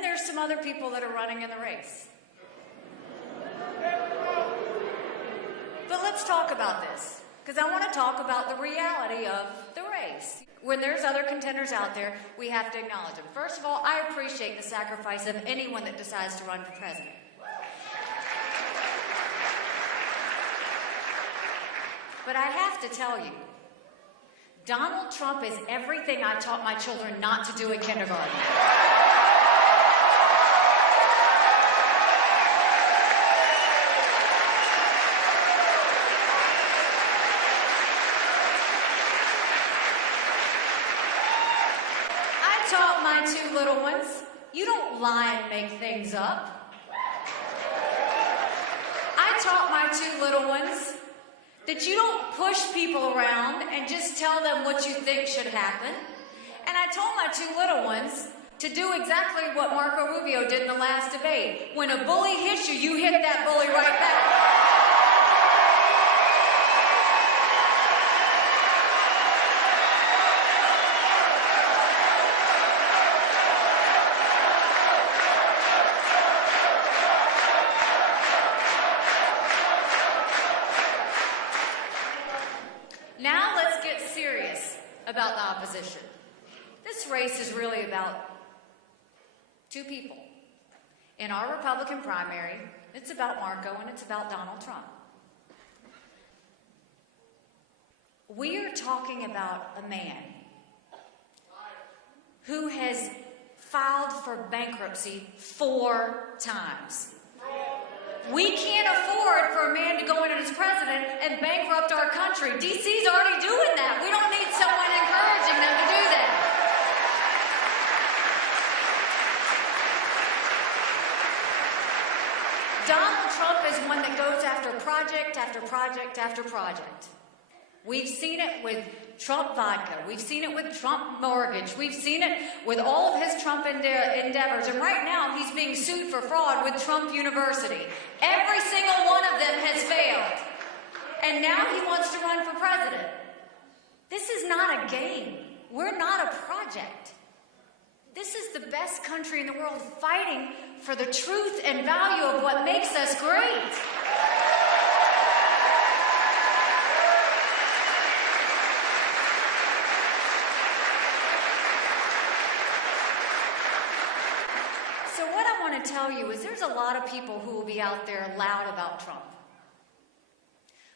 then there's some other people that are running in the race. But let's talk about this, because I want to talk about the reality of the race. When there's other contenders out there, we have to acknowledge them. First of all, I appreciate the sacrifice of anyone that decides to run for president. But I have to tell you, Donald Trump is everything I taught my children not to do in kindergarten. I taught my two little ones, you don't lie and make things up. I taught my two little ones that you don't push people around and just tell them what you think should happen. And I told my two little ones to do exactly what Marco Rubio did in the last debate. When a bully hits you, you hit that bully right back. Now let's get serious about the opposition. This race is really about two people. In our Republican primary, it's about Marco and it's about Donald Trump. We are talking about a man who has filed for bankruptcy 4 times. We can't afford for a man to go in as president and bankrupt our country. DC's already doing that. We don't need someone encouraging them to do that. Donald Trump is one that goes after project after project after project. We've seen it with Trump vodka. We've seen it with Trump mortgage. We've seen it with all of his Trump endeavors. And right now, he's being sued for fraud with Trump University. Every single one of them has failed. And now he wants to run for president. This is not a game. We're not a project. This is the best country in the world fighting for the truth and value of what makes us great. So what I want to tell you is there's a lot of people who will be out there loud about Trump.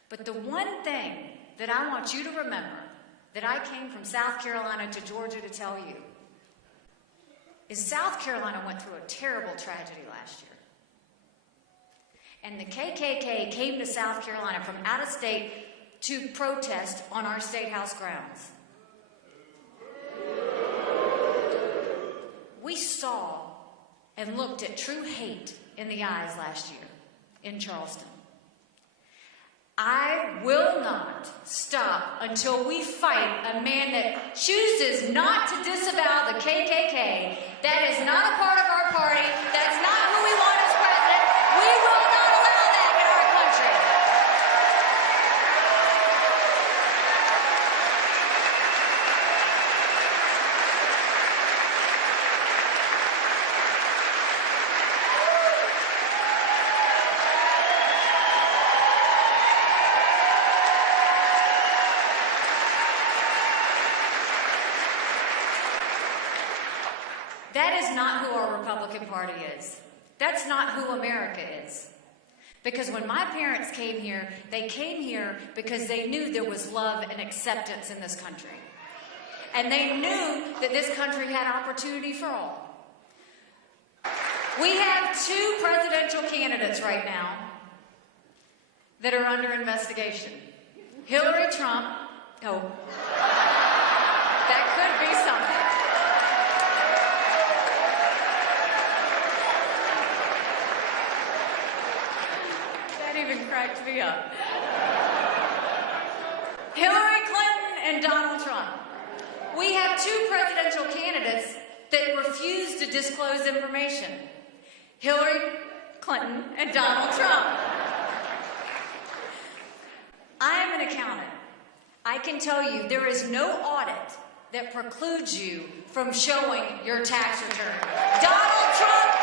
But the one thing that I want you to remember, that I came from South Carolina to Georgia to tell you, is South Carolina went through a terrible tragedy last year. And the KKK came to South Carolina from out of state to protest on our state house grounds. We saw and looked at true hate in the eyes last year in Charleston. I will not stop until we fight a man that chooses not to disavow the KKK. That is not a part of our party. That's not who we want as president. We will not allow that in our country. That is not who our Republican Party is. That's not who America is. Because when my parents came here, they came here because they knew there was love and acceptance in this country. And they knew that this country had opportunity for all. We have 2 presidential candidates right now that are under investigation. Hillary Trump, that could be something. Even cracked me up. Hillary Clinton and Donald Trump. We have 2 presidential candidates that refuse to disclose information. Hillary Clinton and Donald Trump. I am an accountant. I can tell you there is no audit that precludes you from showing your tax return. Donald Trump